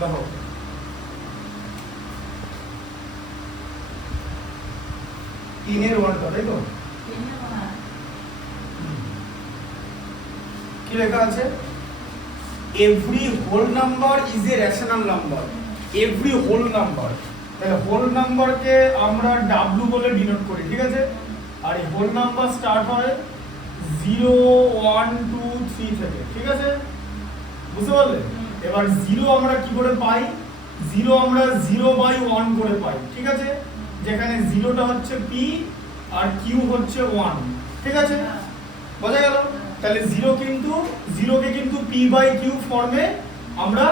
দেখো তিনের ওয়ানটা, তাই তো? কি লেখা আছে? Every whole number is a rational number. Every whole number, তাহলে হোল নাম্বারকে আমরা ডাব্লু বলে ডিনোট করি, ঠিক আছে? আর এই হোল নাম্বার স্টার্ট হয় 0 1 2 3 থেকে, ঠিক আছে? বুঝতে পারলে? এবার 0 আমরা কি করে পাই? 0 আমরা 0/1 করে পাই, ঠিক আছে? যেখানে 0টা হচ্ছে p আর q হচ্ছে 1, ঠিক আছে? বোঝা গেল? তাহলে 0কে কিন্তু p/q ফর্মে আমরা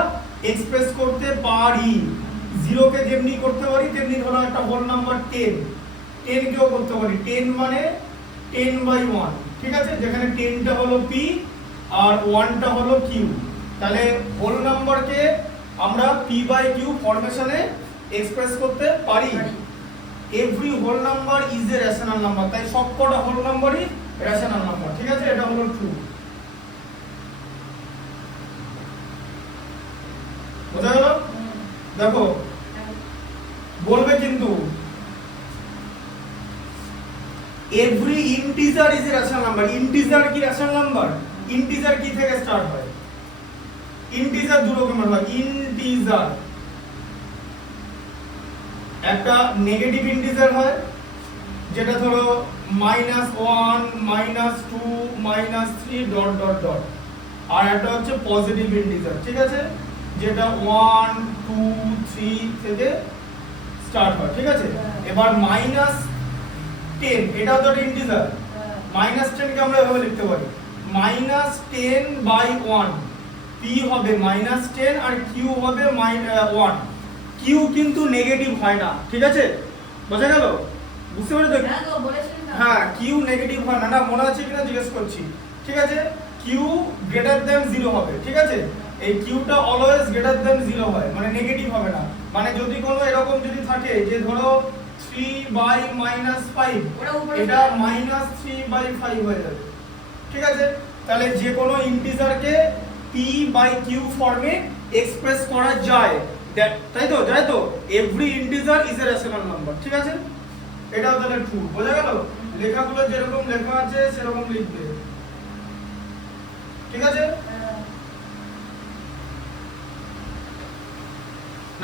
এক্সপ্রেস করতে পারি। 0কে যেমনি করতে পারি তেমনি ধরো একটা হোল নাম্বার 10 কেও করতে পারি। 10 মানে 10/1, ঠিক আছে? যেখানে 10টা হলো p আর 1টা হলো q। তাহলে হোল নাম্বারকে আমরা p/q ফরমেশনে এক্সপ্রেস করতে পারি। Every whole number is a rational number, তাই সবকটা হোল নাম্বারই রেশনাল নাম্বার, ঠিক আছে? এটা হলো ট্রু। বুঝা গেল? দেখো বলবে কিন্তু every integer is a rational number. Integer কি রেশনাল নাম্বার? ইন্টিজার কি থেকে স্টার্ট হয়? ইন্টিজার দু রকমের হয়। ইন্টিজার একটা নেগেটিভ ইন্টিজার হয়, যেটা ধরো -1 -2 -3 ডট ডট ডট, আর একটা হচ্ছে পজিটিভ ইন্টিজার, ঠিক আছে? যেটা 1 2 3 থেকে স্টার্ট হয়, ঠিক আছে? এবার -10 এটাও তো একটা ইন্টিজার। -10 কে আমরা এভাবে লিখতে পারি -10/1, p হবে -10 আর q হবে 1। q কিন্তু নেগেটিভ হয় না, ঠিক আছে? বোঝা গেল? বুঝতে পেরেছো? হ্যাঁ, q নেগেটিভ হয় না। না মনে আছে কিনা জিজ্ঞেস করছি, ঠিক আছে? q গ্রেটার দ্যান 0 হবে, ঠিক আছে? এই q টা অলওয়েজ গ্রেটার দ্যান 0 হয়, মানে নেগেটিভ হবে না। মানে যদি কোনো এরকম যদি থাকে যে ধরো 3/-5, এটা -3/5 হয়ে যাবে, ঠিক আছে? তাহলে যে কোনো ইন্টিজারকে p/q ফর্মে এক্সপ্রেস করা যায়, তাই তো? যায় তো? Every integer is a rational number, ঠিক আছে? এটাও তাহলে ট্রু। বোঝা গেল? লেখাগুলো যেরকম লেখা আছে সেরকম লিখবে, ঠিক আছে?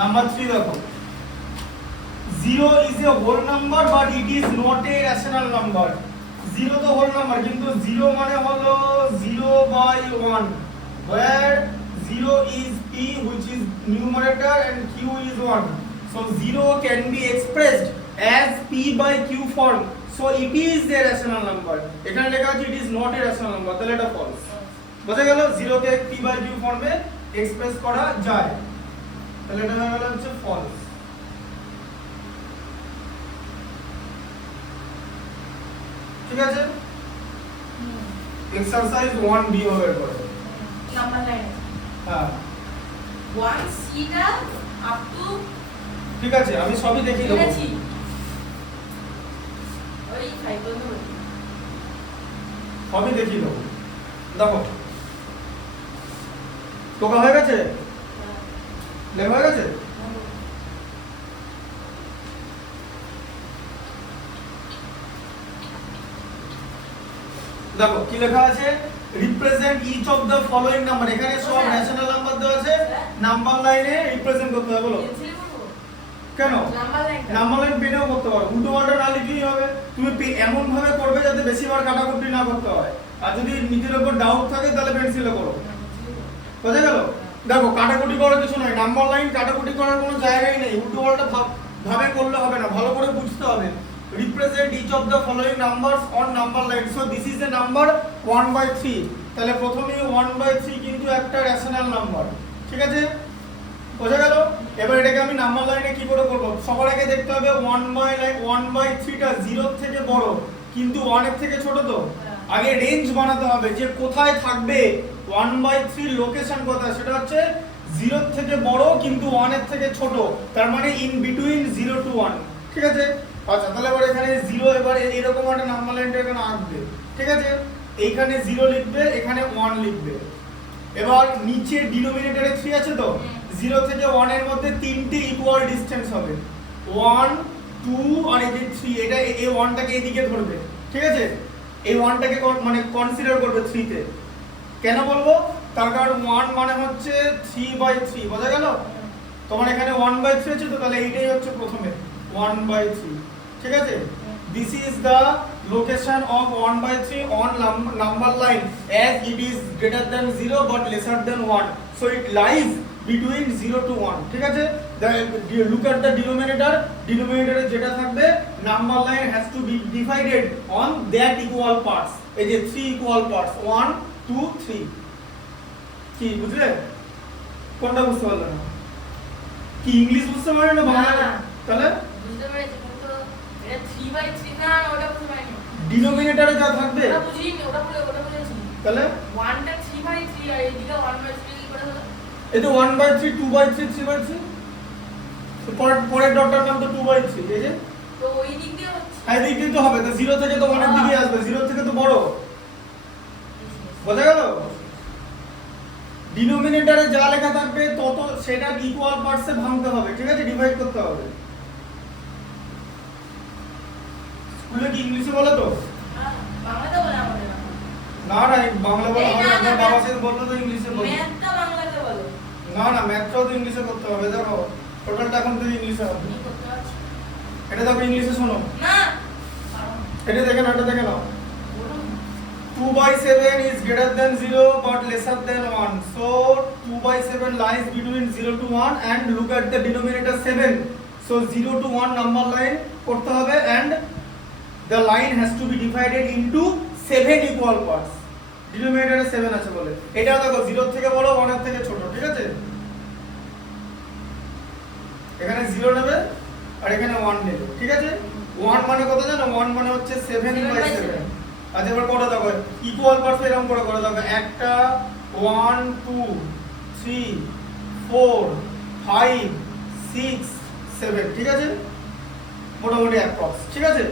নাম্বার 3 দেখো, 0 is a whole number but it is not a rational number। 0 তো হোল নাম্বার, কিন্তু 0 মানে হলো 0/1, where 0 is p which is numerator and q is 1, so 0 can be expressed as p/q form, so it is a rational number। এখানে লেখা আছে it is not a rational number, তাহলে এটা false. বোঝা গেল? 0 কে p/q ফর্মে এক্সপ্রেস করা যায়, তাহলে এটা হয়ে গেল হচ্ছে ফলস, ঠিক আছে? এক্সারসাইজ 1b হবে পরে নাম্বার লাইন। হ্যাঁ 1 সি টা আপ টু, ঠিক আছে? আমি সবই দেখিয়ে দেবো, ওই 5 পর্যন্ত সবই দেখিয়ে দেবো। দেখো টোকা হয়ে গেছে, লেখা হয়ে গেছে। দেখো কি লেখা আছে? Represent each of the following number. এখানে সব রেশনাল নাম্বার দেওয়া আছে, নাম্বার লাইনে রিপ্রেজেন্ট করতে হবে। বলো কেন? নাম্বার লাইন পেনেও করতে পারো, উল্টো পাল্টা না লিখলেই হবে। তুমি এমন ভাবে করবে যাতে বেশিবার কাটাকুটি না করতে হয়, আর যদি নিজের উপর ডাউট থাকে তাহলে পেন্সিলে করো। বুঝা গেল? দেখো কাটাকুটি করার কিছু নয়, নাম্বার লাইন কাটাকুটি করার কোনো জায়গাই নেই, উল্টো পাল্টা ভাবে করলে হবে না, ভালো করে বুঝতে হবে। represent each of the following numbers on number line, so this is a number 1/3, তাহলে প্রথমেই 1/3 কিন্তু একটা রেশনাল নাম্বার, ঠিক আছে? বোঝা গেল? এবার এটাকে আমি নাম্বার লাইনে কি করে করব? সবার আগে দেখতে হবে 1/3 টা 0 এর থেকে বড় কিন্তু 1 এর থেকে ছোট, তো আগে রেঞ্জ বানাতে হবে যে কোথায় থাকবে 1/3 লোকেশন কোথায়, সেটা হচ্ছে 0 এর থেকে বড় কিন্তু 1 এর থেকে ছোট, তার মানে ইন বিটুইন 0 to 1, ঠিক আছে? আচ্ছা, তাহলে এবার এখানে 0, এবার এরকম একটা নাম্বার লাইনটা এখানে আঁকবে, ঠিক আছে? এইখানে 0 লিখবে, এখানে 1 লিখবে। এবার নিচে ডিনোমিনেটরে 3 আছে তো, 0 থেকে 1 এর মধ্যে তিনটি ইকুয়াল ডিসটেন্স হবে 1 2 আর এই যে 3 এটা এই 1 টাকে এদিকে ধরবে ঠিক আছে এই 1 টাকে মানে কনসিডার করবে 3 তে কেন বলবো তার কারণ 1 মানে হচ্ছে 3/3 বোঝা গেল তোমার এখানে 1/3 আছে তো তাহলে এইটাই হচ্ছে প্রথমে 1/3 ঠিক আছে this is the location of 1/3 on number line as it is greater than 0 but lesser than 1 so it lies between 0 to 1 ঠিক আছে look at the denominator এ যেটা থাকবে number line has to be divided on that equal parts এই যে 3 equal parts 1 2 3 কি বুঝলে কোনটা বুঝতে পারলে না কি ইংলিশ বুঝতে পারলে না বাংলা না। তাহলে বুঝতে পেরেছি কিন্তু এটা 3/3 না ওটা বুঝতে পারিনি ডিনোমিনেটরে যা থাকবে ওটা বুঝিনি ওটা বুঝেছি তাহলে 1টা 3/3 আর এদিকে 1/3 কি করে হলো এই তো 1/3 2/3 3/3 তো পরের ডটটার নাম তো 2/3 এই যে তো ওই দিক দিয়ে হচ্ছে এই দিক দিয়ে তো হবে তো 0 থেকে তো 1 এর দিকে আসবে 0 থেকে তো বড় বোঝা গেল ডিনোমিনেটরে যা লেখা থাকবে তত সেটা ইকুয়াল পার্টসে ভাঙতে হবে ঠিক আছে ডিভাইড করতে হবে স্কুলে কি ইংলিশে বলে তো হ্যাঁ, বাংলাতে বলে আমাদের না না এই বাংলা বলা এই হবে না, আপনার না, বাবা সাথে বললো তো ইংলিশে বলবে ম্যাথটা বাংলাতে বলো না না ম্যাথটাও তো ইংলিশে করতে হবে দেখো টোটালটা এখন তো ইংলিশে হবে তুমি করতে পারছো এটা দেখো ইংলিশে শোনো না পারো না। এটা দেখে নাও এটা দেখে নাও বলো 2/7 is greater than 0 but lesser than 1 so 2/7 lies between 0 to 1 and look at the denominator 7 so 0 to 1 number line করতে হবে and the line has to be divided into 7 equal parts denominator 7 আছে বলে এটা দেখো 0 থেকে বড় 1 এর থেকে ছোট ঠিক আছে এখানে 0 নেবে আর এখানে 1 নেবে ঠিক আছে 1 মানে কত জানো 1 মানে হচ্ছে 7/7 আচ্ছা এবার কটা দেখো ইকুয়াল পার্টস এরকম করে করে দেখো একটা 1 2 3 4 5 6 7 ঠিক আছে মোটামুটি অ্যাপ্রক্স ঠিক আছে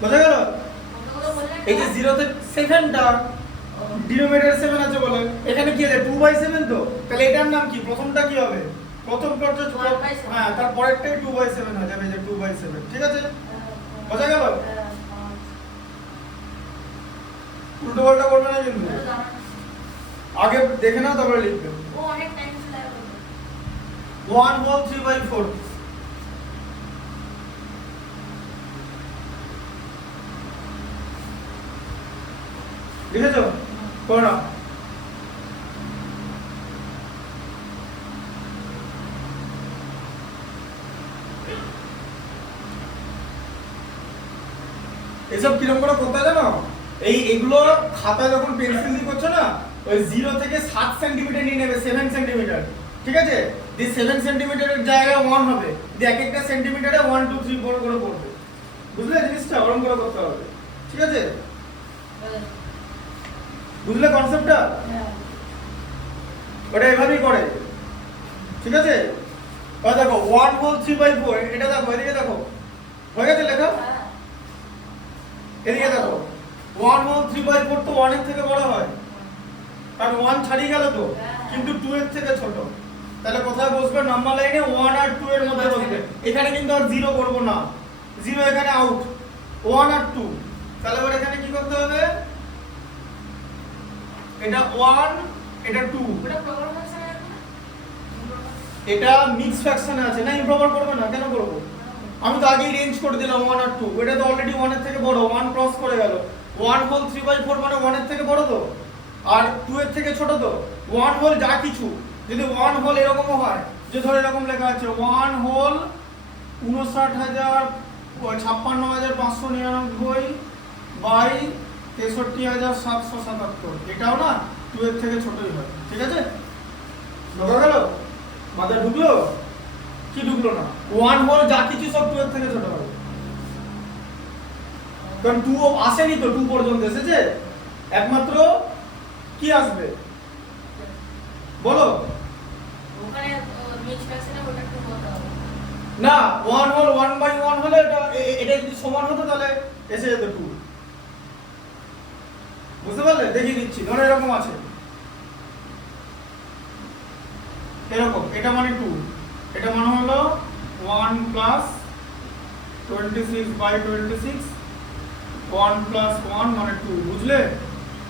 বোঝা গেল ওগুলো বললে এই যে 0 থেকে 7টা ডিনোমিনেটর 7 আছে বলে এখানে কি আছে 2/7 তো তাহলে এটার নাম কি প্রথমটা কি হবে প্রথম পর্যন্ত 1/7 হ্যাঁ তার পরেরটাই 2/7 হয়ে যাবে যে 2/7 ঠিক আছে বোঝা গেল উল্টো পাল্টা করবে না কিন্তু আগে দেখে নাও তারপরে লিখবে ও অনেক টাইম লাগে 1 whole 3/4 লিখেছো করো না এসব কিরকম করে করতে হয় জানো এগুলো খাতায় যখন পেন্সিল দিয়ে করছো না ওই 0 থেকে 7 সেন্টিমিটার নিয়ে নেবে 7 সেন্টিমিটার ঠিক আছে এই 7 সেন্টিমিটারের জায়গায় 1 হবে দিয়ে এক একটা সেন্টিমিটারে 1 2 3 4 করে পড়বে বুঝলে জিনিসটা ওরকম করে করতে হবে ঠিক আছে বুঝলে কনসেপ্টটা ওটা এভাবেই করে ঠিক আছে ওই দেখো 1 whole 3/4 এটা দেখো এদিকে দেখো হয়ে গেছে লেখা এদিকে দেখো 1 whole 3/4 তো 1 এর থেকে বড় হয় কারণ 1 ছাড়িয়ে গেল তো কিন্তু 2 এর থেকে ছোট তাহলে কোথায় বসবে নাম্বার লাইনে 1 আর 2 এর মধ্যে বসবে এখানে কিন্তু আর 0 করব না 0 এখানে আউট 1 আর 2 তাহলে এবার এখানে কি করতে হবে এটা 1 এটা 2 ওটা প্রবলেম হচ্ছে না এটা মিক্স ফ্র্যাকশনে আছে না ইমপ্রপার করবে না কেন করব আমি তো আগেই রেঞ্জ করে দিলাম 1 আর 2 এটা তো অলরেডি 1 এর থেকে বড় 1 ক্রস করে গেল 1 হোল 3/4 মানে 1 এর থেকে বড় তো আর 2 এর থেকে ছোট তো 1 হোল যা কিছু যদি 1 হোল এরকমও হয় যে ধরে এরকম লেখা আছে 1 হোল 59599 বাই 63777 এটাও না 2 এর থেকে ছোটই হয় ঠিক আছে বোঝা গেল মাথায় ঢুকলো কি ঢুকলো না 1 হোল যা কিছু সব 2 এর থেকে ছোট হবে কারণ 2 আসেনি তো 2 পর্যন্ত এসেছে একমাত্র কি আসবে বলো ওখানে মিক্স ফ্র্যাকশনে ওটা একটু বলতে হবে না 1 হোল 1/1 হলে এটা যদি সমান হতো তাহলে এসে যেত 2 বুঝতে পারলে দেখিয়ে দিচ্ছি ধরো এরকম আছে এরকম, এটা মানে 2, এটা মানে হলো 1 প্লাস 26/26, 1 প্লাস 1 মানে 2, বুঝলে?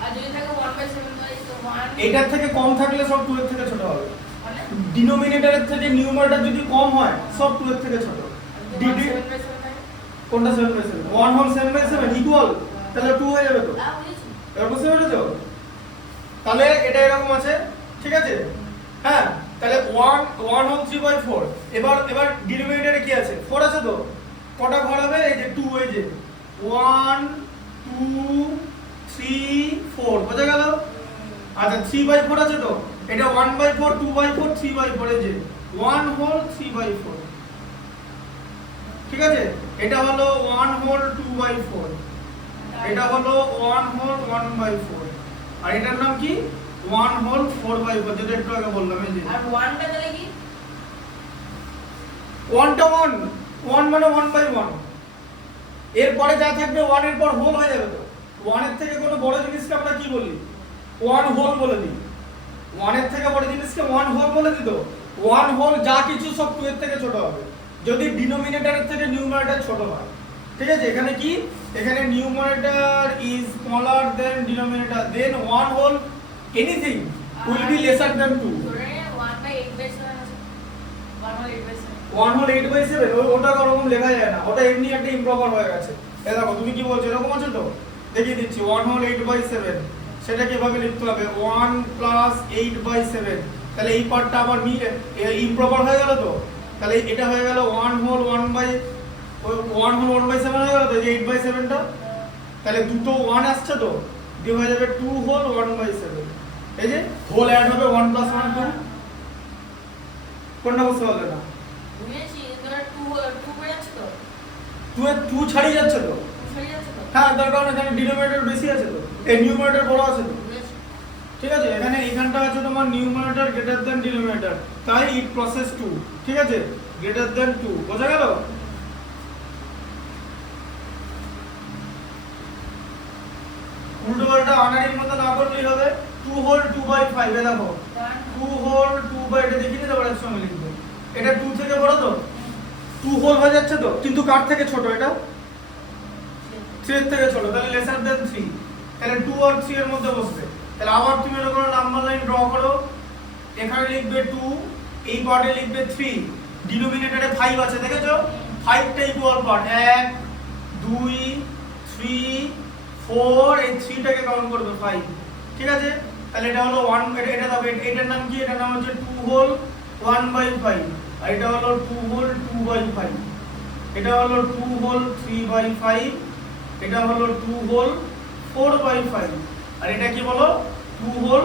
আর যদি থাকে 1/7 তো 1 এটার থেকে কম থাকলে সব 2 এর থেকে ছোট হবে। মানে ডিনোমিনেটরের থেকে নিউমারেটর যদি কম হয় সব 2 এর থেকে ছোট। ডিডি 7/7 থাকে কোনটা 7/7? 1 হোল 7/7 ইকুয়াল, তাহলে 2 হয়ে যাবে তো। বুঝেছি। এবার বুঝতে পেরেছো? তাহলে এটা এরকম আছে, ঠিক আছে? হ্যাঁ, তাহলে 1 হোল 3/4। এবার ডিনোমিনেটরে কি আছে? 4 আছে তো। কটা ঘর হবে? এই যে 2, এই যে 1 2 3 4, বোঝা গেল? আচ্ছা 3/4 আছে তো। এটা 1/4 2/4 3/4, এই যে 1 হোল 3/4, ঠিক আছে? এটা হলো 1 হোল 2/4, এটা হলো 1 হোল 1/4, আর এটার নাম কি? 1 হোল 4/4, যেটা একটু আগে বললাম। এই যে আর 1 টা তাহলে কি? 1টা 1 মানে 1/1, এরপরে যা থাকবে 1 এর পর হোল হয়ে যাবে তো। 1 এর থেকে কোনো বড় জিনিসকে আমরা কি বলি? 1 হোল বলে দিই। 1 এর থেকে বড় জিনিসকে 1 হোল বলে দিই তো। 1 হোল যা কিছু সব 2 এর থেকে ছোট হবে যদি ডিনোমিনেটরের থেকে নিউমারেটর ছোট হয়, ঠিক আছে? এখানে কি? এখানে numerator is smaller than denominator, then 1 whole anything will be lesser than 2। ধরে 1/8/7 আছে। 1 হল 8/7। 1 হোল 8/7, ওটা ওরকম লেখা যায় না, ওটা এমনি একটা ইমপ্রপার হয়ে গেছে। এই দেখো তুমি কি বলছো, এরকম আছে তো, দেখিয়ে দিচ্ছি। 1 হোল 8/7, সেটা কিভাবে লিখতে হবে? 1 প্লাস 8/7, তাহলে এই পার্টটা আবার ইমপ্রপার হয়ে গেল তো। তাহলে এটা হয়ে গেল 1 হোল 1/7 হয়ে গেল তো, এই যে 8/7টা। তাহলে দুটো 1 আসছে তো, দিয়ে হয়ে যাবে 2 হোল 1/7, এই যে হোল অ্যাড হবে 1 প্লাস 1 2। কোনটা বুঝতে পারলে না? বুঝেছি, ধরে 2 বের আছে তো। 2 এর 2 ছাড়িয়ে যাচ্ছে তো। 2 সরে যাচ্ছে তো। হ্যাঁ, তার কারণে এখানে ডিনোমিনেটর বেশি আছে তো, এই নিউমারেটর বড় আছে তো, বুঝেছি। ঠিক আছে? এখানটা আছে তোমার নিউমারেটর গ্রেটার দ্যান ডিনোমিনেটর, তাই ইট প্রসেস 2, ঠিক আছে? গ্রেটার দ্যান 2, বোঝা গেল? উল্টো পাল্টা আনাড়ির মতো না করলেই হবে। 2 হোল 2/5, এ দেখো 2 হোল 2 এটা দেখিয়ে দিতে পারো, একসঙ্গে লিখবো। এটা 2 থেকে বড় তো, 2 হোল হয়ে যাচ্ছে তো, কিন্তু কার থেকে ছোট? এটা 3 এর থেকে ছোট, তাহলে লেসার দেন 3, তাহলে 2 আর 3 এর মধ্যে বসবে। তাহলে আবার তুমি এরকম নাম্বার লাইন ড্র করো, এখানে লিখবে 2, এই পার্টে লিখবে 3, ডিনোমিনেটরে 5 আছে, দেখেছো? 5টা ইকুয়াল পার্ট, 1 2 3 4, এই 3টাকে কাউন্ট করবে 5, ঠিক আছে? তাহলে এটা হলো 1, এটা দেখো, এটার নাম কি? এটার নাম হচ্ছে 2 হোল 1/5, আর এটা হলো 2 হোল 2/5, এটা হলো 2 হোল 3/5, এটা হলো 2 হোল 4/5, আর এটা কি বলো? 2 হোল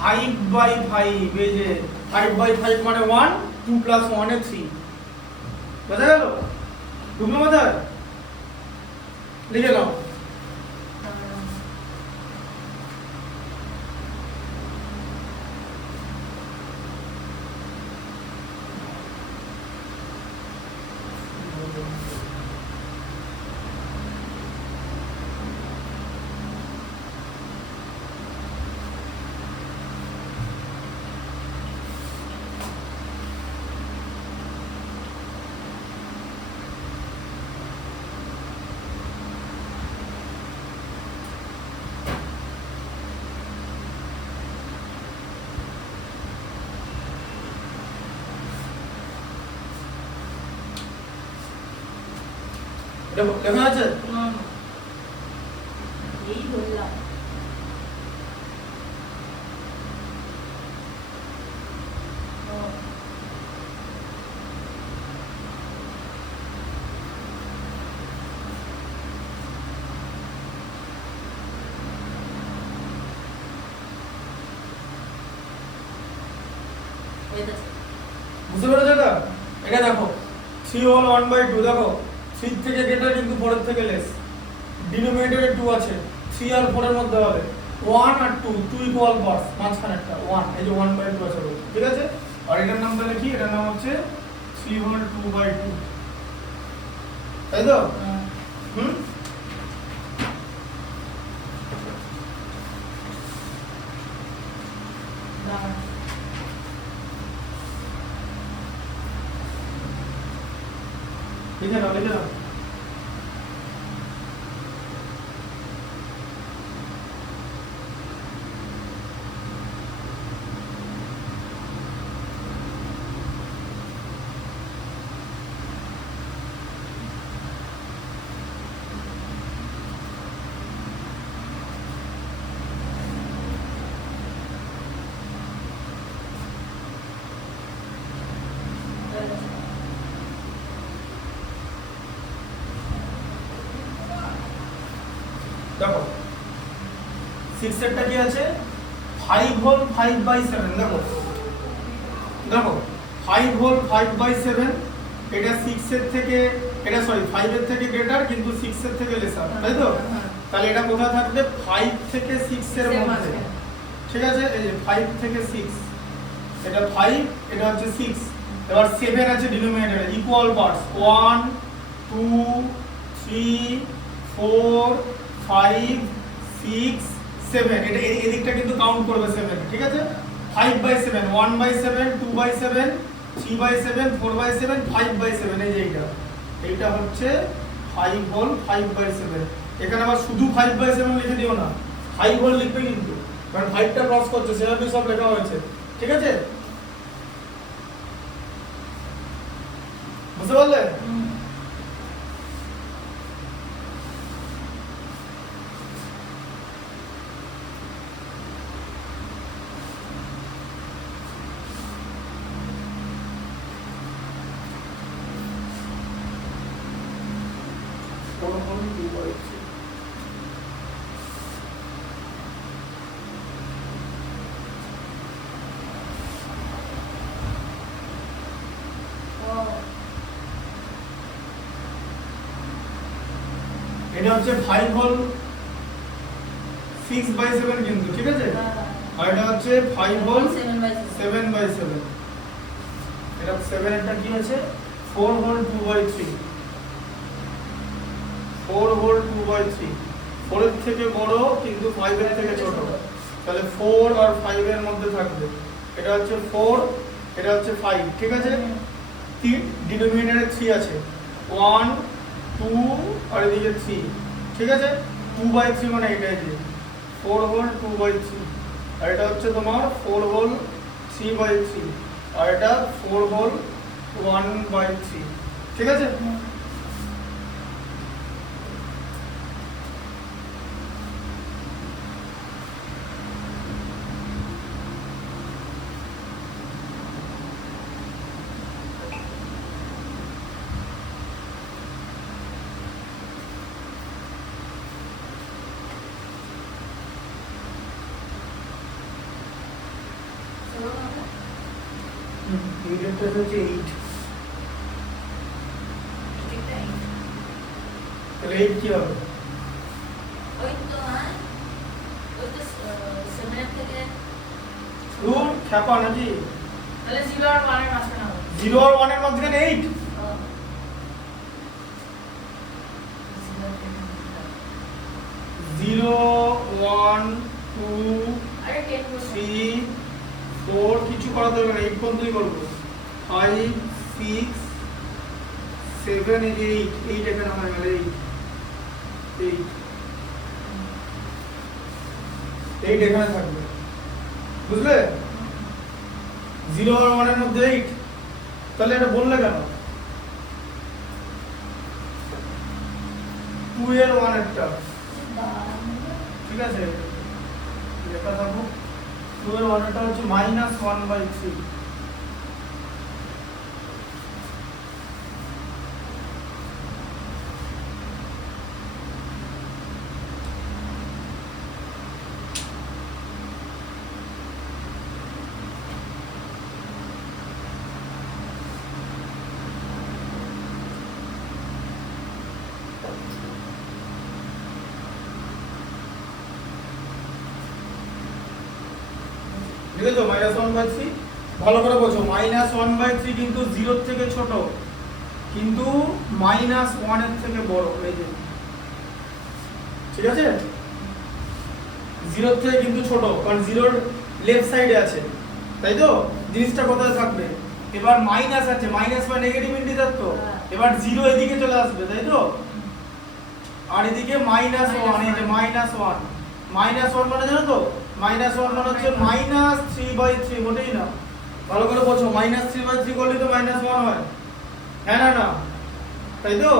5/5, এই যে 5/5 মানে 1, 2 প্লাস 1 এ 3, বোঝা গেল? ঢুকলো মাথায়? লিখে নাও। এটা লেখা আছে? এই বললাম। বুঝতে পেরেছো এটা? এটা দেখো 3 হোল 1/2, দেখো 3 থেকে গ্রেটার কিন্তু 4 এর থেকে লেস, ডিনোমিনেটরে 2 আছে, 3 আর 4 এর মধ্যে হবে 1 আর 2, 2 ইকুয়াল পার্টস, মাঝখানে একটা 1, এই যে 1/2 আছে, ঠিক আছে? আর এটার নাম তাহলে কি? এটার নাম হচ্ছে 3 হোল 2/2, তাই তো? হুম, লিখে নাও লিখে নাও। দেখো 6 এরটা কি আছে 5 হোল 5/7 দেখো দেখো 5 হোল 5/7 এটা 6 এর থেকে এটা সরি 5 এর থেকে গ্রেটার কিন্তু 6 এর থেকে লেসার তাই তো তাহলে এটা কোথায় থাকবে 5 থেকে 6 এর মধ্যে ঠিক আছে এই যে 5 থেকে 6 এটা 5 এটা হচ্ছে 6 এবার 7 আছে ডিনোমিনেটরে ইকুয়াল পার্টস 1 2 3 4 5 6 7 এটা এদিকটা কিন্তু কাউন্ট করবে 7 ঠিক আছে 5/7 1/7 2/7 3/7 4/7 5/7 এই যে এইটা হচ্ছে 5 হোল 5/7 এখানে আবার শুধু 5/7 লিখে দিও না 5 হোল লিখবে কিন্তু কারণ 5টা ক্রস করছে সেভাবে সব লেখা হয়েছে ঠিক আছে বুঝতে পারলে এটা হচ্ছে 5 হোল 6/7 কিন্তু ঠিক আছে আর এটা হচ্ছে 5 হোল 7/7 এটা 7 এরটা কি আছে 4 হোল 2/3 4 হোল 2/3 4 এর থেকে বড় কিন্তু 5 এর থেকে ছোট তাহলে 4 আর 5 এর মধ্যে থাকবে এটা হচ্ছে 4 এটা হচ্ছে 5 ঠিক আছে ডিনোমিনেটরে 3 আছে 1 2 আর এদিকে 3 ঠিক আছে 2/3 মানে এটাই যে 4 হোল 2/3 আর এটা হচ্ছে তোমার 4 হোল 3/3 আর এটা 4 হোল 1/3 ঠিক আছে এইটা হচ্ছে 8 তাহলে 8 কি হবে ওই তো ওই তো 7 এর থেকে রুট খ্যাপা নাকি তাহলে 0 আর 1 এর মাঝখানে হবে 0 আর 1 এর মাঝখানে 8 0 1 2 আরে 10 বসে 3 4 কিছু করা দরকার নেই 8 পর্যন্তই করবো 5 6 7 এই যে 8 এখানে হয়ে গেল 8 এখানে থাকবে বুঝলে 0 আর 1 এর মধ্যে 8 তাহলে এটা বললে কেন 2 এর 1 এরটা ঠিক আছে লেখা থাকুক 2 এর 1 এরটা হচ্ছে -1/3 বুঝেছো -1/3 ভালো করে বোঝো -1/3 কিন্তু 0 এর থেকে ছোট কিন্তু -1 এর থেকে বড় এই যে ঠিক আছে 0 এর থেকে কিন্তু ছোট কারণ 0 এর লেফট সাইডে আছে তাই তো জিনিসটা কোথায় থাকবে এবার মাইনাস আছে মাইনাস বা নেগেটিভ ইন্টিজার তো এবার 0 এদিকে চলে আসবে তাই তো, আর এদিকে মাইনাস 1, এই যে মাইনাস 1 মানে জানো তো, মাইনাস 1 মানে হচ্ছে মাইনাস 3/3, মোটেই না, ভালো করে বোঝো, মাইনাস 3/3 করলে তো মাইনাস 1 হয়, হ্যাঁ না না, তাই তো,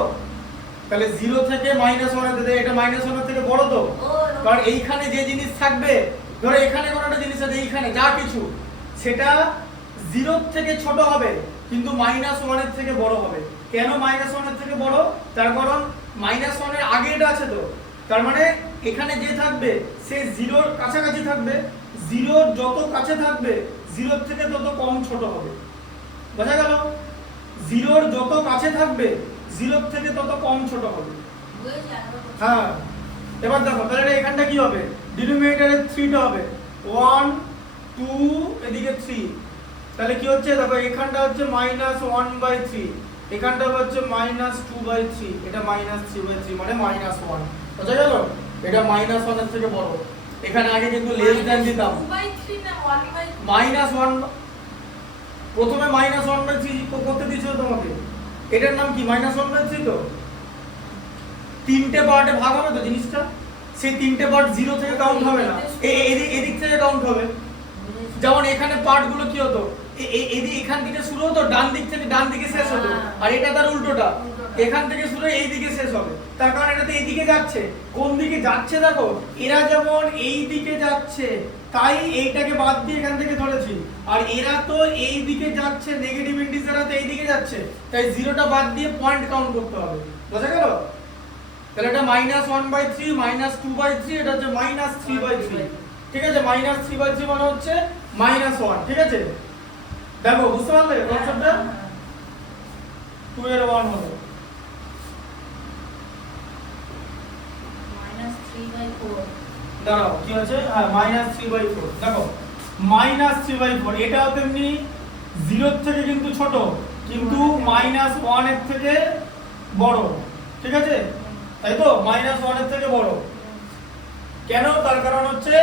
তাহলে 0 থেকে মাইনাস 1 এর এটা মাইনাস 1 এর থেকে বড় তো, কারণ এইখানে যে জিনিস থাকবে, ধরো এখানে কোনো একটা জিনিস আছে, এইখানে যা কিছু, সেটা 0 থেকে ছোট হবে কিন্তু মাইনাস 1 এর থেকে বড় হবে। কেন মাইনাস 1 এর থেকে বড়? তার কারণ মাইনাস 1 এর আগে এটা আছে তো, তার মানে এখানে যে থাকবে সে 0 এর কাছাকাছি থাকবে, 0 যত কাছে থাকবে 0 এর থেকে তত কম ছোট হবে, বোঝা গেল? 0 এর যত কাছে থাকবে 0 এর থেকে তত কম ছোট হবে। হ্যাঁ, এবার দেখো তাহলে এখানটা কি হবে, ডিনোমিনেটরে 3 টা হবে, 1 2 এদিকে 3, তাহলে কি হচ্ছে দেখো এখানটা হচ্ছে -1/3, এখানটা হচ্ছে -2/3, এটা -3/3 মানে -1, বুঝা গেল? এটা -1 এর থেকে বড়, এখানে আগে কিন্তু লেস দ্যান দিতাম, 2/3 না 1/3, -1, প্রথমে -1/3 করতে দিয়েছিল তোমাকে, এটার নাম কি -1/3, তো তিনটে পার্টে ভাগ হবে তো জিনিসটা, সেই তিনটে পার্ট 0 থেকে কাউন্ট হবে না, এদিক থেকে কাউন্ট হবে। যেমন এখানে পার্ট গুলো কি হতো, এদিকে এখান থেকে শুরু হতো, ডান দিক থেকে ডান দিকে শেষ হতো, আর এটা তার উল্টোটা, এখান থেকে শুরু হয়ে এই দিকে শেষ হবে, তার কারণ এটা তো এইদিকে যাচ্ছে, কোন দিকে যাচ্ছে দেখো, এরা যেমন এই দিকে যাচ্ছে তাই এইটাকে বাদ দিয়ে এখান থেকে ধরেছি, আর এরা তো এই দিকে যাচ্ছে, নেগেটিভ ইন্টিজাররা তো এই দিকে যাচ্ছে, তাই 0টা বাদ দিয়ে পয়েন্ট কাউন্ট করতে হবে, বোঝা গেল? তাহলে এটা -1/3 -2/3, এটা হচ্ছে -3/3, ঠিক আছে, -3/3 মানে হচ্ছে -1, ঠিক আছে, দেখো বুঝতে পারলে কনসেপ্টটা, 2 এর 1 হলো, -3/4, দাঁড়াও কি আছে, হ্যাঁ -3/4, দেখো -3/4 এটাও তেমনি 0 এর থেকে কিন্তু ছোট, কিন্তু -1 এর থেকে বড়, ঠিক আছে, তাই তো, -1 এর থেকে বড়, কেন? তার কারণ হচ্ছে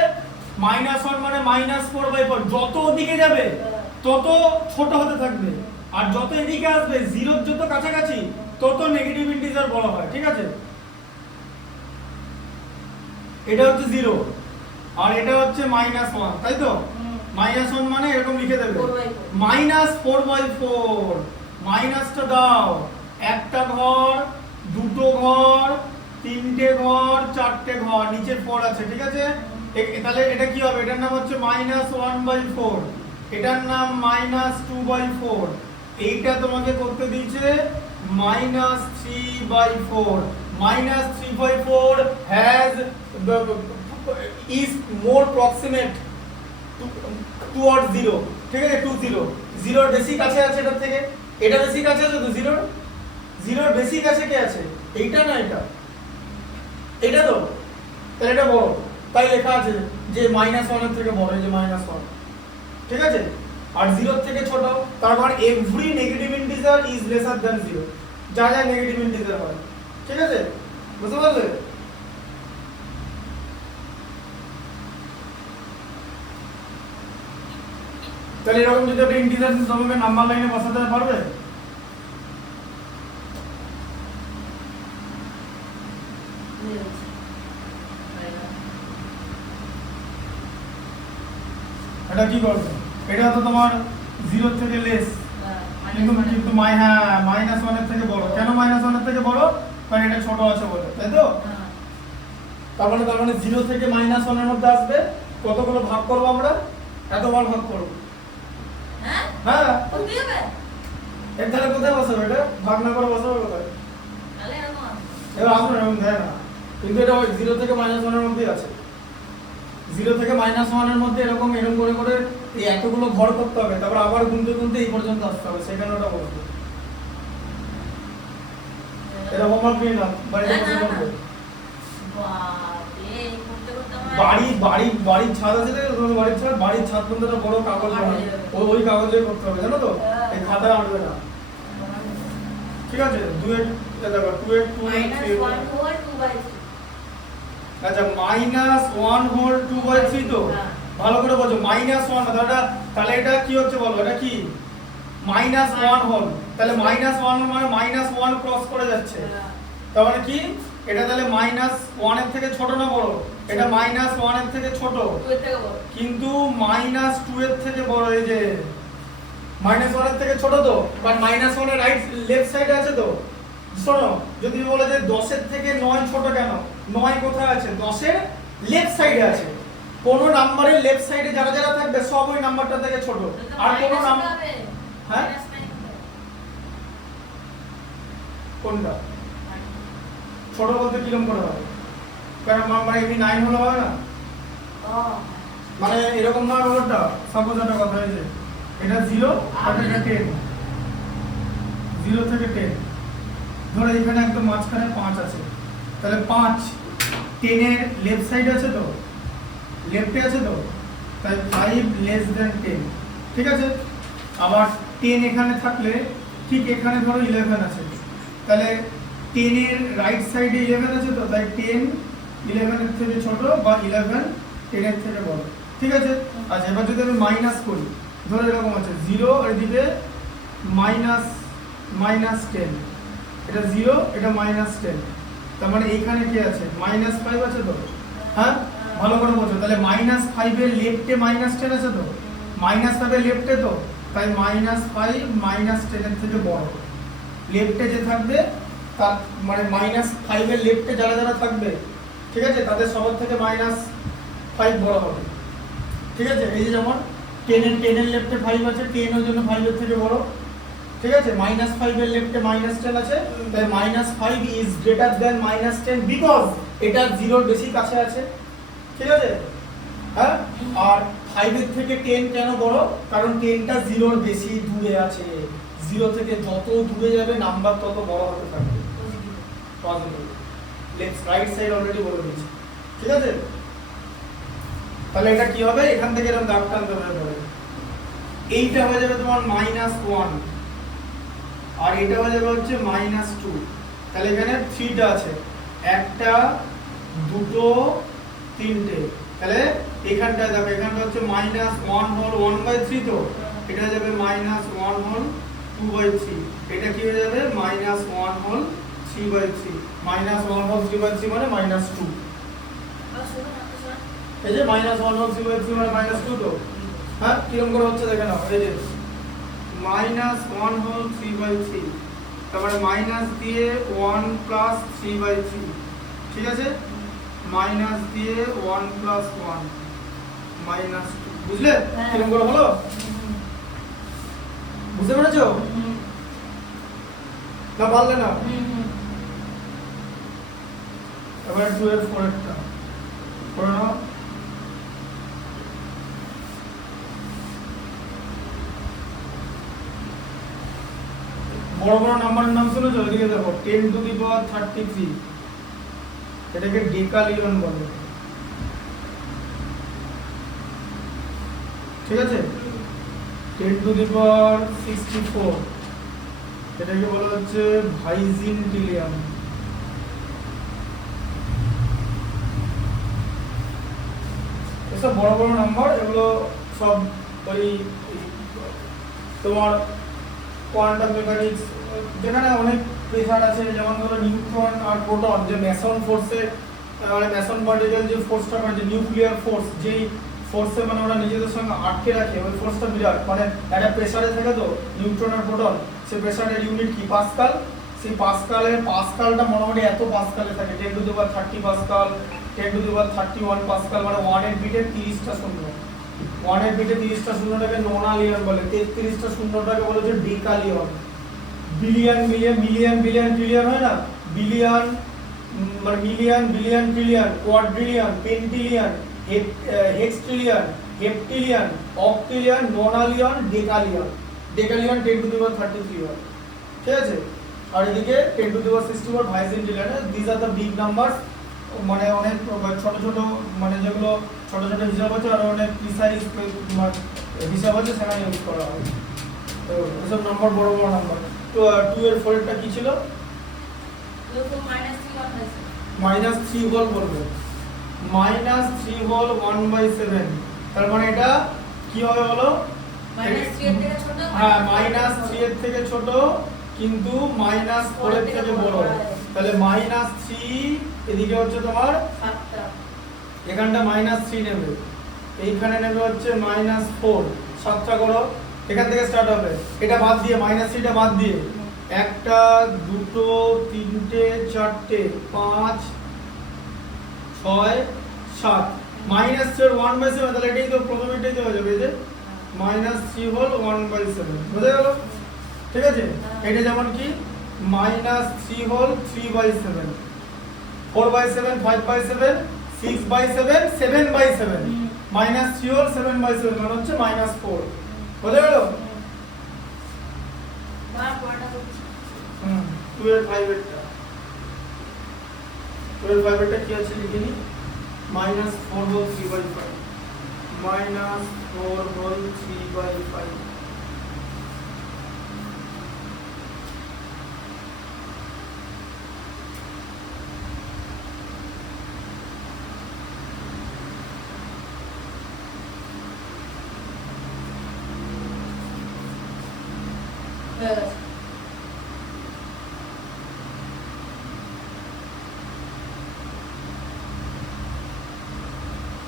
-1 মানে -4/4, যত ওদিকে যাবে তত ছোট হতে থাকবে, আর যত এদিকে আসবে 0 এর যত কাছাকাছি তত নেগেটিভ ইন্টিজার বড় হয়, ঠিক আছে, এটা হচ্ছে 0 আর এটা হচ্ছে -1, তাই তো, -1 মানে এরকম লিখে দেবে, 4/4, মাইনাসটা দাও, একটা ঘর, দুটো ঘর, তিনটে ঘর, চারটে ঘর, নিচে 4 আছে, ঠিক আছে, তাহলে এটা কি হবে, এটার নাম হচ্ছে -1/4, এটার নাম -2/4, এইটা তোমাকে করতে দিয়েছে -3/4, -3/4 has is more proximate towards 0, ঠিক আছে, টু 0, 0 এর বেশি কাছে আছে এটার থেকে, এটা বেশি কাছে আছে তো 0 এর বেশি কাছে কে আছে, এইটা না এটা, এটা তো, তাহলে এটা বড়, তাই লেখা আছে যে -1 এর থেকে বড়, এই যে -1, ঠিক আছে, আর 0 এর থেকে ছোট, তার মানে every negative integer is lesser than 0, যা যা নেগেটিভ ইন্টিজার হয়, ঠিক আছে, বুঝতে পারলে? তাহলে এরকম যদি একটা ইন্টিজার তোমাকে নাম্বার লাইনে বসাতে পারবে? এটা কি করবে, এটা তো তোমার 0 থেকে লেস, কিন্তু -1 এর থেকে বড়, কেন -1 এর থেকে বড়? কারণ এটা ছোট আছে বলে, তাই তো, তার মানে 0 থেকে -1 এর মধ্যে আসবে, কতগুলো ভাগ করব আমরা, এতবার ভাগ করব, হ্যাঁ হ্যাঁ, করতে হবে, এর তাহলে কোথায় বসাবে, এটা ভাগ না করে বসাবে কোথায়, তাহলে এরকম আছে, এবার আসুন এরকম দেয় না, কিন্তু এটা ওই 0 থেকে -1 এর মধ্যেই আছে, 0 থেকে -1 এর মধ্যে এরকম করে করে এই এতগুলো ঘর করতে হবে, তারপর আবার গুনতে গুনতে এই পর্যন্ত আসতে হবে, সেখানে ওটা বলবো, এটা হোমওয়ার্ক নিয়ে নাও, বাড়িতে বসে করবে, বাপরে করতে করতে আমার বাড়ির ছাদ আছে না তোমার, বাড়ির ছাদ পর্যন্ত একটা বড় কাগজ বানাবে, ওই কাগজে করতে হবে, জানো তো, এই খাতায় আঁটবে না, ঠিক আছে, 2 এর দেখো 2 এর 2 এর 3, -1/2/3, আচ্ছা -1/2/3 তো, ভালো করে বোঝো, -1, তাহলে এটা কি হচ্ছে বলো, এটা কি -1 হোল, তাহলে -1 মানে -1 ক্রস করে যাচ্ছে, তার মানে কি এটা তাহলে -1 এর থেকে ছোট না বড়? এটা -1 এর থেকে ছোট, কিন্তু -2 এর থেকে বড়। এই যে -1 এর থেকে ছোট তো, বাট -1 এর রাইট লেফট সাইডে আছে তো। শোনো, যদি বলে যে 10 এর থেকে 9 ছোট কেন, 9 কোথায় আছে? 10 এর লেফট সাইডে আছে। কোন নাম্বারের লেফট সাইডে যারা যারা থাকবে সব ওই নাম্বারটা থেকে ছোট। আর কোন নাম্বার, হ্যাঁ কোনটা ছোট বলতে কিরকম করে হবে? কারণ মানে এমনি 9 হলো হবে না, মানে এরকম না ব্যাপারটা। সাপোজ একটা কথা হয়েছে, এটা 0 আর এটা 10, 0 থেকে 10, ধরো এখানে একদম মাঝখানে 5 আছে, তাহলে 5 10 এর লেফট সাইডে আছে তো, লেফটে আছে তো, তাই 5 লেস দেন 10, ঠিক আছে। আবার 10 এখানে থাকলে ঠিক এখানে ধরো 11 আছে, তাহলে 10 এর রাইট সাইডে 11 আছে তো, তাই 10 11 এর থেকে ছোট বা 11 10 এর থেকে বড়, ঠিক আছে। আচ্ছা, এবার যদি আমি মাইনাস করি, ধরো এরকম আছে 0 আর এদিকে -10, এটা 0 এটা -10, তার মানে এইখানে কি আছে? -5 আছে তো, হ্যাঁ ভালো করে বোঝো। তাহলে -5 এর লেফটে -10 আছে তো, -5 এর লেফটে তো, তাই -5 -10 এর থেকে বড়। লেফটে যে থাকবে তার মানে -5 এর লেফটে যারা যারা থাকবে, ঠিক আছে, তাদের সবার থেকে -5 বড় হবে, ঠিক আছে। এই যে যেমন 10 এর লেফটে 5 আছে, 10 এর জন্য 5 এর থেকে বড়, ঠিক আছে। -5 এর লেফটে -10 আছে, তাই -5 ইজ গ্রেটার দ্যান -10 বিকজ এটা 0 এর বেশি কাছে আছে, ঠিক আছে। হ্যাঁ, আর 5 এর থেকে 10 কেন বড়? কারণ 10টা 0 এর বেশি দূরে আছে। 0 থেকে যত দূরে যাবে নাম্বার তত বড় হতে থাকবে, positive. Left right side already বলে দিয়েছি, ঠিক আছে। তাহলে এটা কি হবে? এখান থেকে এরকম দাগ টানতে হবে, এইটা হয়ে যাবে তোমার -1 আর এটা হয়ে যাবে হচ্ছে -2। তাহলে এখানে 3টা আছে, একটা দুটো তিনটে, তাহলে এখানটায় দেখো, এখানটা হচ্ছে -1 হোল 1/3 তো, এটা হয়ে যাবে -1 হোল 2/3, এটা কি হয়ে যাবে? -1 হোল 3/3, -1 হোল 3/3 মানে -2। এই যে -1 হোল 3/3 মানে -2 তো, হ্যাঁ কিরকম করে হচ্ছে দেখে নাও। এই যে -1 হোল 3/3, তারপরে মাইনাস দিয়ে 1 প্লাস 3/3, ঠিক আছে। মাইনাস দিয়ে 1 প্লাস 1 -2, বুঝলে কিরকম করে হলো? বুঝতে পেরেছো না? পারলে না? এবার 2 এর 4 এরটা করে নাও। বড় বড় নাম্বারের নাম শুনেছো? এদিকে দেখো, 10 টু দি পাওয়ার 33, এটাকে ডেকালিয়ন বলে, ঠিক আছে। 10 টু দি পাওয়ার 64, এটাকে বলা হচ্ছে ভাইজিন্টিলিয়ান। এসব বড় বড় নাম্বার, এগুলো সব ওই তোমার কোয়ান্টাম মেকানিক্স, যেখানে অনেক প্রেসার আছে, যেমন ধরো নিউট্রন আর প্রোটন, যে ম্যাসন ফোর্সে মানে ম্যাসন পার্টিকেল যে ফোর্সটা মানে যে নিউক্লিয়ার ফোর্স, যেই ফোর্সে মানে ওরা নিজেদের সঙ্গে আটকে রাখে, ওই ফোর্সটা বিরাট, মানে একটা প্রেসারে থাকে তো নিউট্রন আর প্রোটন, সেই প্রেসারের ইউনিট কি? পাস্কাল। সেই পাস্কালটা মোটামুটি এত পাস্কালে থাকে, 10 to the power 30 Pascal, 10 to the power 31 Pascal, মানে 1 এর বিটে 30টা শূন্য। 1 এর বিটে 30টা শূন্যটাকে নোনালিয়ন বলে, 33টা শূন্যটাকে বলে হচ্ছে decillion. Billion million billion trillion হয় না, বিলিয়ন মানে million billion trillion, quadrillion, pentillion, hextrillion, heptillion, octillion, nonillion, decillion. Decillion 10 to the power 33 হয়, ঠিক আছে। আর এদিকে 10 to the power 64 vigintillion. This are the big numbers, মানে অনেক ছোট ছোট, মানে যেগুলো ছোট ছোট হিসাব আছে আর অনেক প্রিসাইজ হিসাব আছে, সেখানে ইউজ করা হয়। তো এসব নাম্বার বড় বড় নাম্বার। তো 2 এর 4 এরটা কি ছিল? -3 হোল বলবো, -3 হোল 1/7, তার মানে এটা কি হবে বলো? -3 এর থেকে ছোট ছোট হ্যাঁ মাইনাস থ্রি এর থেকে ছোট কিন্তু মাইনাস ফোর এর থেকে বড়, তাহলে মাইনাস থ্রি এদিকে হচ্ছে তোমার 7টা এখানটা মাইনাস থ্রি নেবে, এইখানে নেবে হচ্ছে মাইনাস ফোর, 7টা করো, এখান থেকে স্টার্ট হবে, এটা বাদ দিয়ে মাইনাস থ্রিটা বাদ দিয়ে একটা দুটো তিনটে চারটে 5 6 7 minus three one by seven, তাহলে এটাই তো প্রথমেরটাই তো হয়ে যাবে, এই যে minus three whole one by seven, বুঝে গেল? ঠিক আছে, এটা যেমন কি minus three whole three by seven, 4/7 5/7 6/7 7/7 minus three whole 7/7 মানে হচ্ছে মাইনাস ফোর, বুঝে গেল? মা পড়াটা করছি 12 5 এরটা 12 5 এরটা কি আছে লিখে নি, minus four whole 3/5 minus four whole 3/5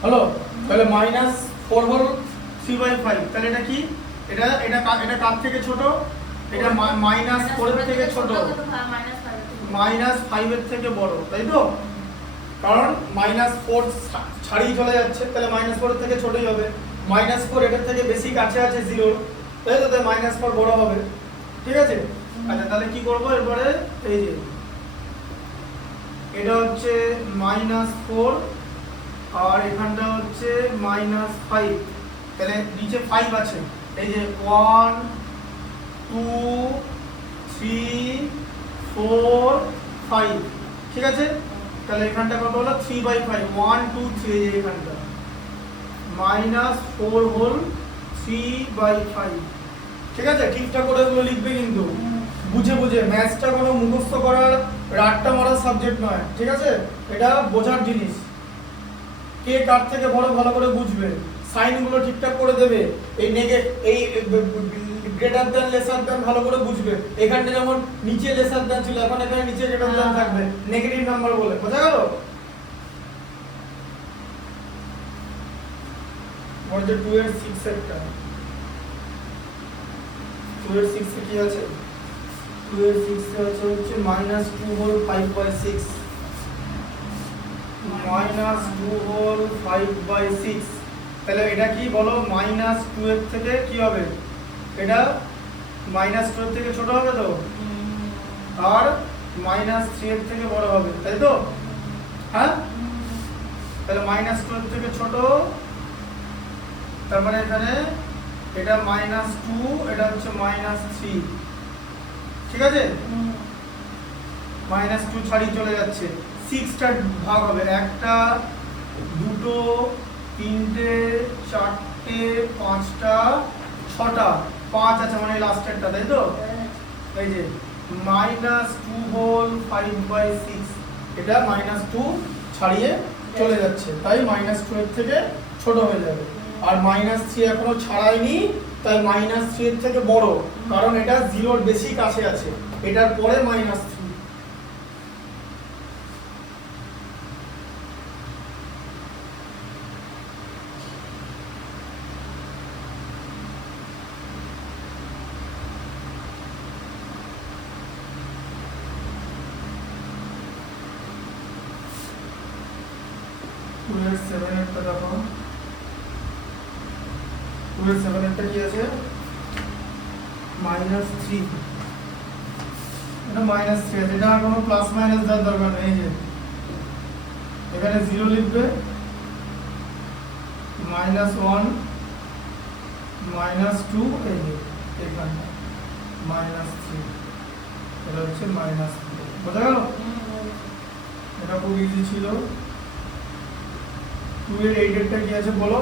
হলো, তাহলে মাইনাস ফোর হোল 3/5, তাহলে এটা কি, এটা এটা এটা কার থেকে ছোট, এটা মাইনাস ফোর এর থেকে ছোট, মাইনাস ফাইভ এর থেকে বড়, তাই তো? কারণ মাইনাস ফোর ছাড়িয়ে চলে যাচ্ছে, তাহলে মাইনাস ফোর এর থেকে ছোটই হবে, মাইনাস ফোর এটার থেকে বেশি কাছে আছে জিরো, তাই তো? তাই মাইনাস ফোর বড় হবে, ঠিক আছে? আচ্ছা তাহলে কি করবো এরপরে, এই যে এটা হচ্ছে মাইনাস ফোর আর এখানটা হচ্ছে মাইনাস ফাইভ, তাহলে নিচে ফাইভ আছে, এই যে 1 2 3 4 5, ঠিক আছে? তাহলে এখানটা কত হলো 3/5 1 2 3, এই যে এখানটা মাইনাস ফোর হোল 3/5, ঠিক আছে? ঠিকঠাক করে এগুলো লিখবে কিন্তু বুঝে বুঝে, ম্যাথসটা কোনো মুখস্থ করার রাটটা মারার সাবজেক্ট নয়, ঠিক আছে? এটা বোঝার জিনিস, কে কার থেকে বড় ভালো করে বুঝবে, সাইনগুলো ঠিকঠাক করে দেবে, এই এই গ্রেটার দ্যান লেসার দ্যান ভালো করে বুঝবে, এখানটা যেমন নিচে লেসার দ্যান ছিল এখন এখানে নিচে গ্রেটার দ্যান থাকবে নেগেটিভ নাম্বার বলে, বোঝা গেল? বলছে 2 এর 6 একটা, 2 এর 6 এ কি আছে, 2 এর 6 এ আছে হচ্ছে মাইনাস 2 হোল 5/6 মাইনাস 2 হোল 5/6, তাহলে এটা কি বলো, মাইনাস 2 এর থেকে কি হবে, এটা মাইনাস 2 এর থেকে ছোট হবে তো, আর মাইনাস 3 এর থেকে বড় হবে, তাই তো? হ্যাঁ, তাহলে মাইনাস 2 এর থেকে ছোট, তার মানে এখানে এটা মাইনাস 2, এটা হচ্ছে মাইনাস 3, ঠিক আছে? মাইনাস 2 ছাড়িয়ে চলে যাচ্ছে, 6টা ভাগ হবে, একটা দুটো তিনটে চারটে 5টা 6টা 5 আছে মানে লাস্টেরটা, তাই তো? এই যে মাইনাস 2 হোল 5/6, এটা মাইনাস 2 ছাড়িয়ে চলে যাচ্ছে, তাই মাইনাস 2 এর থেকে ছোট হয়ে যাবে, আর মাইনাস 3 এখনো ছাড়ায়নি, তাই মাইনাস 3 এর থেকে বড়, কারণ এটা জিরোর বেশি কাছে আছে, এটার পরে মাইনাস 3। টুয়েলভ সেভেন এরটা দেখো, টুয়েলভ সেভেন এরটা কি আছে, মাইনাস 3, এটা মাইনাস 3 আছে, এটা কোনো প্লাস মাইনাস দেওয়ার দরকার নেই, এই যে এখানে 0 লিখবে, মাইনাস 1 মাইনাস 2, এই যে এখানটা মাইনাস 3, এটা হচ্ছে মাইনাস 3, বোঝা গেল? এটা খুব ইজি ছিল। 2 এর 8 এরটা কি আছে বলো,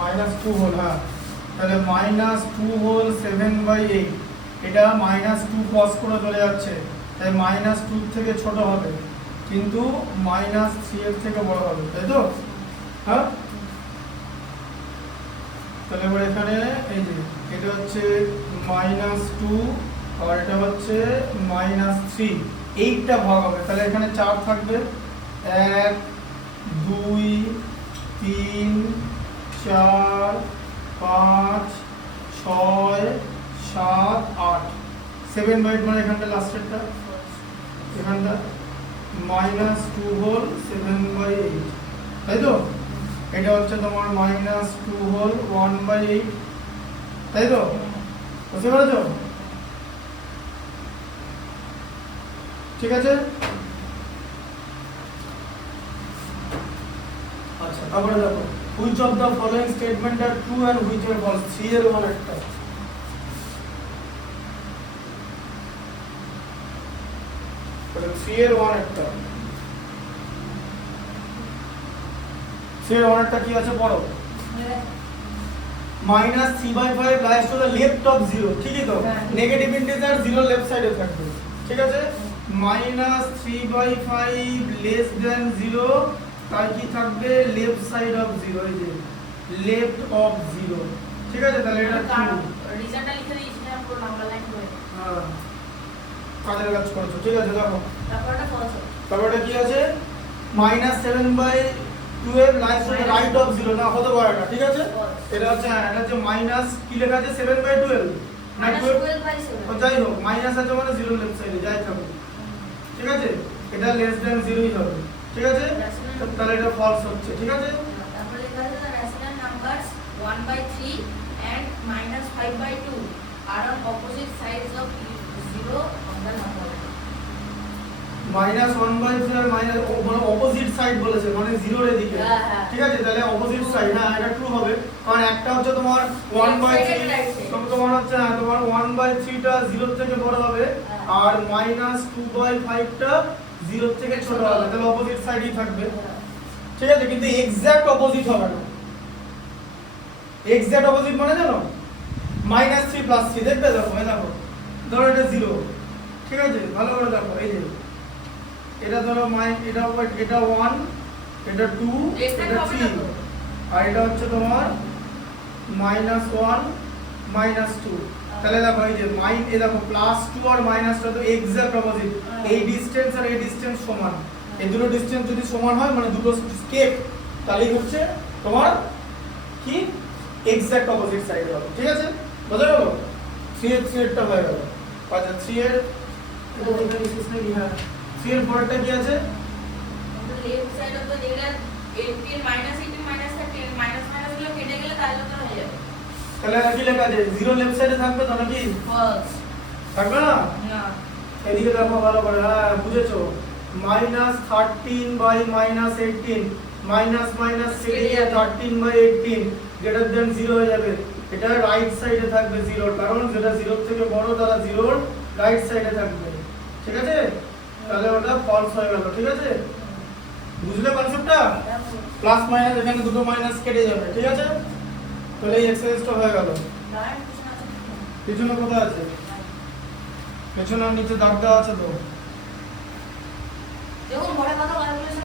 মাইনাস 2 হোল, হ্যাঁ, তাহলে মাইনাস 2 হোল 7/8, এটা মাইনাস 2 ক্রস করে চলে যাচ্ছে, তাই মাইনাস 2 থেকে ছোট হবে, কিন্তু মাইনাস 3 এর থেকে বড় হবে, তাই তো? হ্যাঁ, তাহলে এবার এখানে এই যে এটা হচ্ছে -2 আর এটা হচ্ছে -3, এইটা ভাগ হবে, তাহলে এখানে 4 থাকবে, 1 2 3 4 5 6 7 8, 7/8 মানে এখানটা লাস্টেরটা, এখানটা -2 হোল 7/8, তাই তো? এটা হচ্ছে তোমার -2 হোল 1/8, তাই তো? বুঝতে পেরেছো? ঠিক আছে। আচ্ছা, তারপরে দেখো which of the following statement are true and which are false, 3 এর ওয়ান একটা, 3 এর ওয়ান একটা, 3 এর ওয়ান একটা কি আছে পড়ো। -3/5 lies to the left of 0, ঠিকই তো? নেগেটিভ ইন্টিজার 0 লেফট সাইডে থাকবে, ঠিক আছে? -3/5 less than 0, তাই কি থাকবে লেফট সাইড অফ 0, এই যে লেফট অফ 0, ঠিক আছে? তাহলে এটা ট্রু। রিজনটা লিখে দিয়েছিলাম পুরো নাম্বার লাইন করে। হ্যাঁ, কাজের কাজ করেছো, ঠিক আছে। দেখো তারপরটা ফলস। তারপরটা কি আছে, -7/12 lies to the right of 0, না হতে পারে না, ঠিক আছে? এটা হচ্ছে এটা হচ্ছে মাইনাস কি লেখা আছে 7/12 না 12, যাই হোক মাইনাস আছে মানে 0 লেফট সাইডে যাই থাকুক, ঠিক আছে? এটা লেস দ্যান 0ই হবে, ঠিক আছে? তাহলে এটা ফলস হচ্ছে, ঠিক আছে? তারপরে লেখা আছে the rational numbers 1/3 and -5/2 are on opposite sides of 0 on the number line. -1/3 আর মানে অপোজিট সাইড বলেছে, মানে 0 এর দিকে, হ্যাঁ। ঠিক আছে? তাহলে অপোজিট সাইড, হ্যাঁ এটা ট্রু হবে, কারণ একটা হচ্ছে তোমার 1/3, তোমার হচ্ছে তোমার 1/3 টা 0 থেকে বড় হবে, আর -2/5 টা 0 থেকে ছোট হবে, তাহলে অপোজিট সাইডই থাকবে, ঠিক আছে? কিন্তু এক্সাক্ট অপোজিট হবে না। এক্সাক্ট অপোজিট মানে জানো, -3 + 3, দেখবে দেখো, এই দেখো ধরো এটা 0, ঠিক আছে? ভালো করে দেখো, এই যে এটা ধরো এটা 1, এটা 2, এটা 3, আর এটা হচ্ছে তোমার -1 -2, তাহলে দেখো এই যে এই দেখো +2 আর -2 তো এক্সাক্ট অপোজিট, এই ডিসটেন্স আর এই ডিসটেন্স সমান, এই দুটো ডিসটেন্স যদি সমান হয় মানে দুটো স্কেপ, তাহলেই হচ্ছে তোমার কি এক্সাক্ট অপোজিট সাইডে হবে, ঠিক আছে? বোঝা গেল? 3 এরটা হয়ে গেল। আচ্ছা 3 এর এটা দেখে নিছিস নাকি? হ্যাঁ, 3 এর পরেরটা কি আছে? লেফট সাইড অফ দ্য যেটা 18 -18 -13 মাইনাস গুলো কেটে গেলে তাহলে তো হয়ে যাবে। তাহলে আর কি লেখা আছে, 0 লেফট সাইডে থাকবে তো নাকি? ফলস। থাকবে না? না। এদিকে দেখো ভালো করে, হ্যাঁ বুঝেছো, -13/-18, মাইনাস কেটে গিয়ে 13/18 গ্রেটার দ্যান 0 হয়ে যাবে, এটা রাইট সাইডে থাকবে 0, কারণ যেটা 0 থেকে বড় তারা 0 রাইট সাইডে থাকবে, ঠিক আছে? তাহলে ওটা ফলস হয়ে গেল, ঠিক আছে? বুঝলে কনসেপ্টটা? প্লাস মাইনাস এখানে দুটো মাইনাস কেটে যাবে, ঠিক আছে? তাহলে এই এক্সারসাইজটা হয়ে গেল। পিছনে কোথায় আছে? পেছনে আর নিচে দাগ দেওয়া আছে তো। দেখুন বড় কথা